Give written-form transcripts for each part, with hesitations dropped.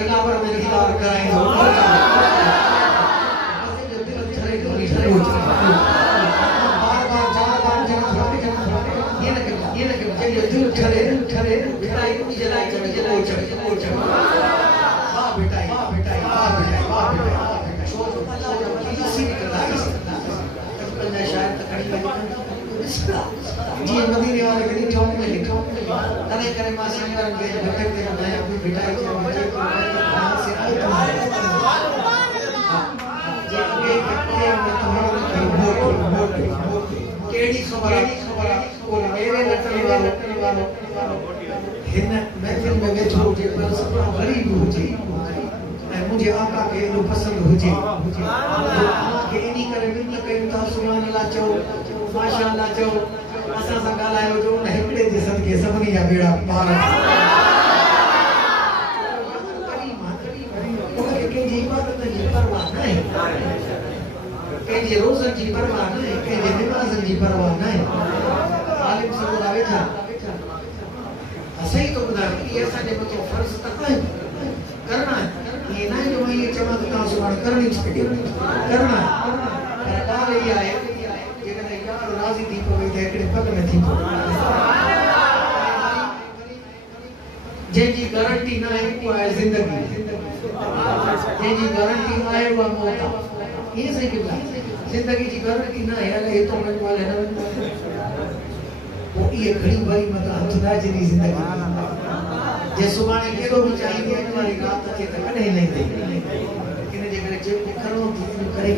जगह पर मैं हिलार कराएंगे बार बार ये लगे ये दिल ठरे बिटाई जलाई वाह बिटाई शायद जी मदीने वाले के चौक में लिखो तने करे मां संगर के भटक के मैं अभी बिटाई से आई तो जे आगे में तुम्हारा केड़ी खबर और मेरे लटने वालो हिन महफिल में बैठो जे पर सब गरीब हुजे मुझे आका के नो पसंद हुजे के इनी करे बिन कयूं था सुभान अल्लाह चो माशाअल्लाह चो असा सा गालायो जो हिकड़े जे सदके सभनी जा बेड़ा पार के जी इबादत जी परवाह नहीं के जी रोज़ जी परवाह नहीं के जी नमाज जी परवाह नहीं आलिम सब बैठा सही तो बता ये साडे मतो फर्ज तक करना है ये ना जो मैं ये चमत्कार सुभान करनी चाहिए करना पर काल ये आए जे कने यार राजी थी पवे ते एकड़े पग में थी जे जी गारंटी ना है को है जिंदगी जे जी गारंटी है वो मौत ये सही की बात जिंदगी की गारंटी ना है ये तो मन वाले ना वो ये घड़ी भरी मत हथ ना जरी जिंदगी जे सुभाणे केरो भी चाहिए इन वाली रात के त कने नहीं दे किने जे करे जे करो करे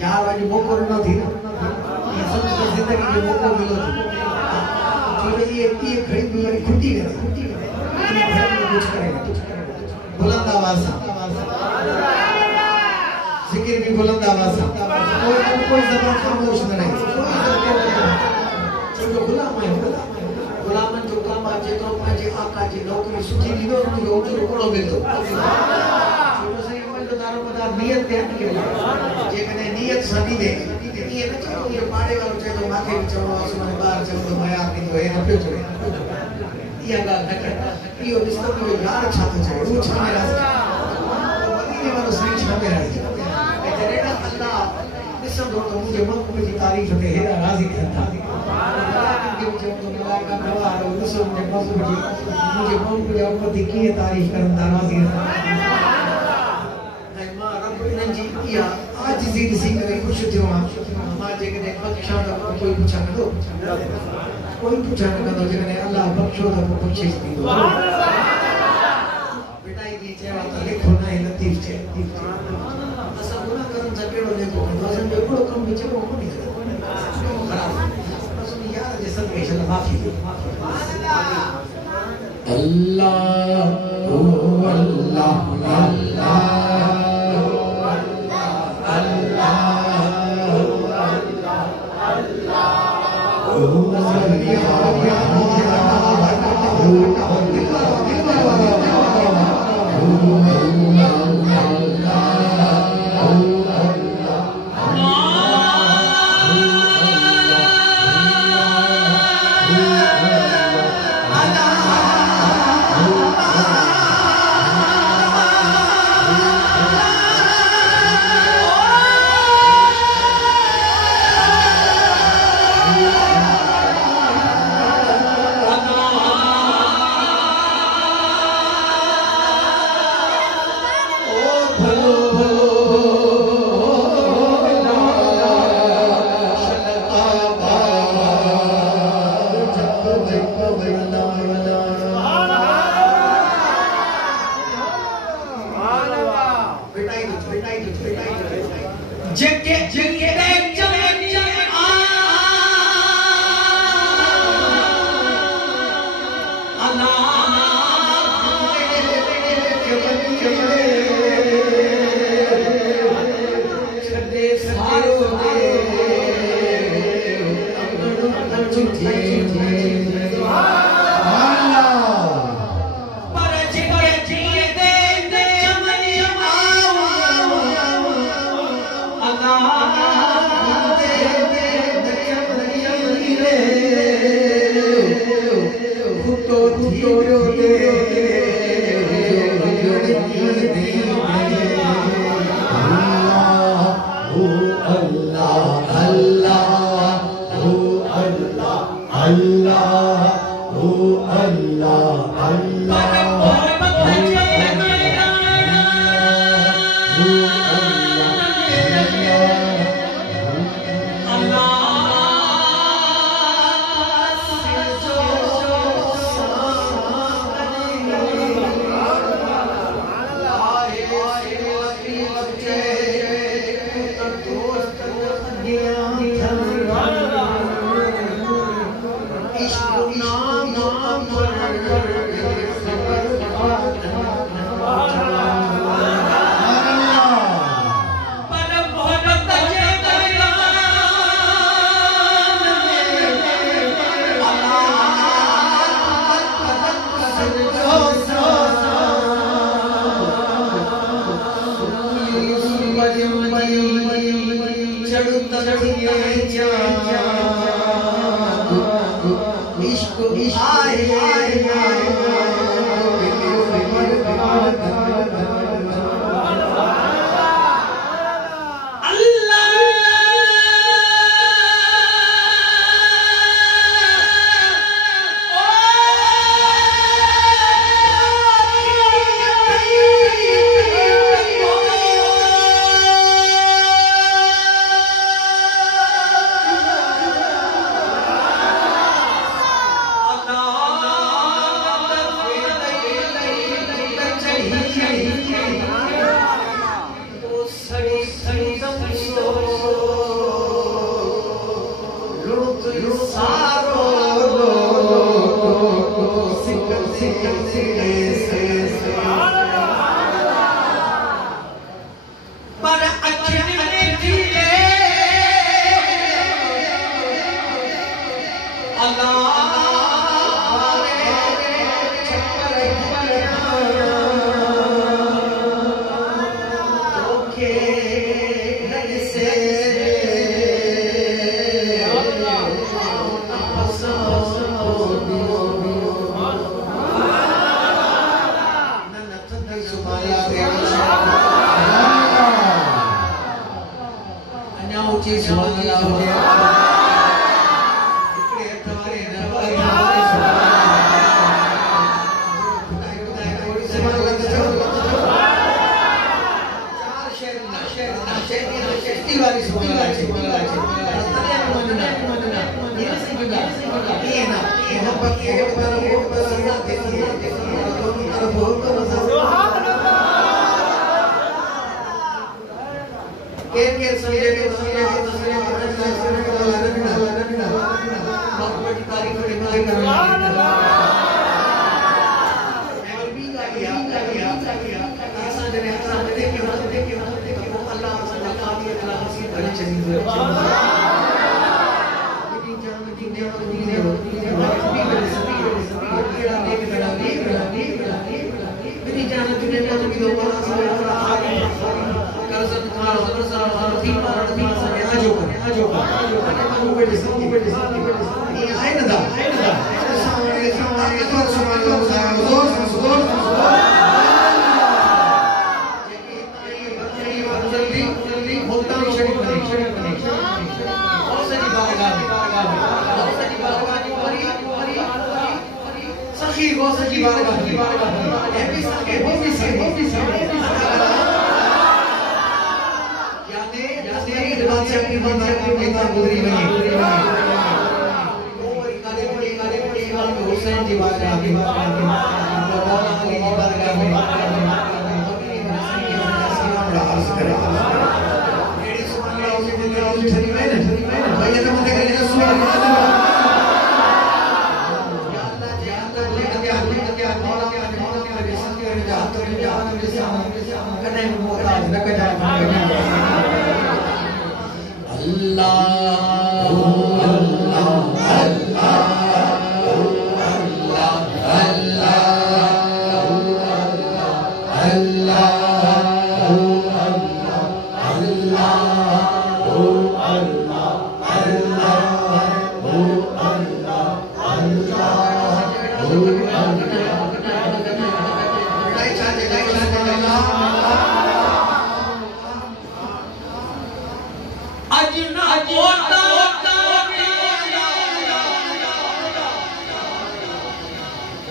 यार आज मौको न थी ये सब जिंदगी के मौको मिलो तो ये घड़ी भी खुटी है कुछ करेगा बुलंद आवाज जिक्र भी बुलंद आवाज कोई जबान खामोश न रहे जो गुलाम है गुलामन जो काम आज तो पाजे आका जी नौकरी सुठी दीदो जो जो कोड़ो मिलदो छोटो से अमल तो दारो पदा नियत ध्यान के जे कने नियत सदी दे ये न चलो ये पाड़े वालो चे तो माथे में चलो आसमान बाहर चलो तो माया नहीं तो है न पे चले ये गा घट यो रिश्तो में यार छातो चाहे वो छामे राज मदीने वालो सही छामे राज जरेना अल्लाह निसम दो तो मुझे मन को की तारीफ होते है राजी करता मुझे तो मलाइका नवार और निसम ने बाबू जी मुझे मन को जब पति की तारीफ करता राजी है मां रब इनजी किया आज जी सी करे खुश थियो मां जे कने बख्शा तो कोई पूछा न दो कोई पूछा न दो जे कने अल्लाह बख्शो तो बख्शिश दी दो बेटा ये चेवा तो लिखो ना लतीफ छे असा गुनाह करन सकेड़ो देखो असन एड़ो कम भी चलो कोनी खराब असन यार जे सब में चला माफी अल्लाह ओ अल्लाह अल्लाह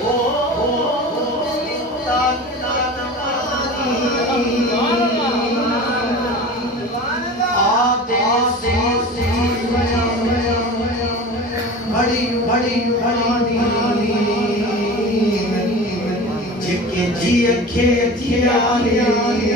Oh बड़ी बड़ी बड़ी जिके जी अखे थियाली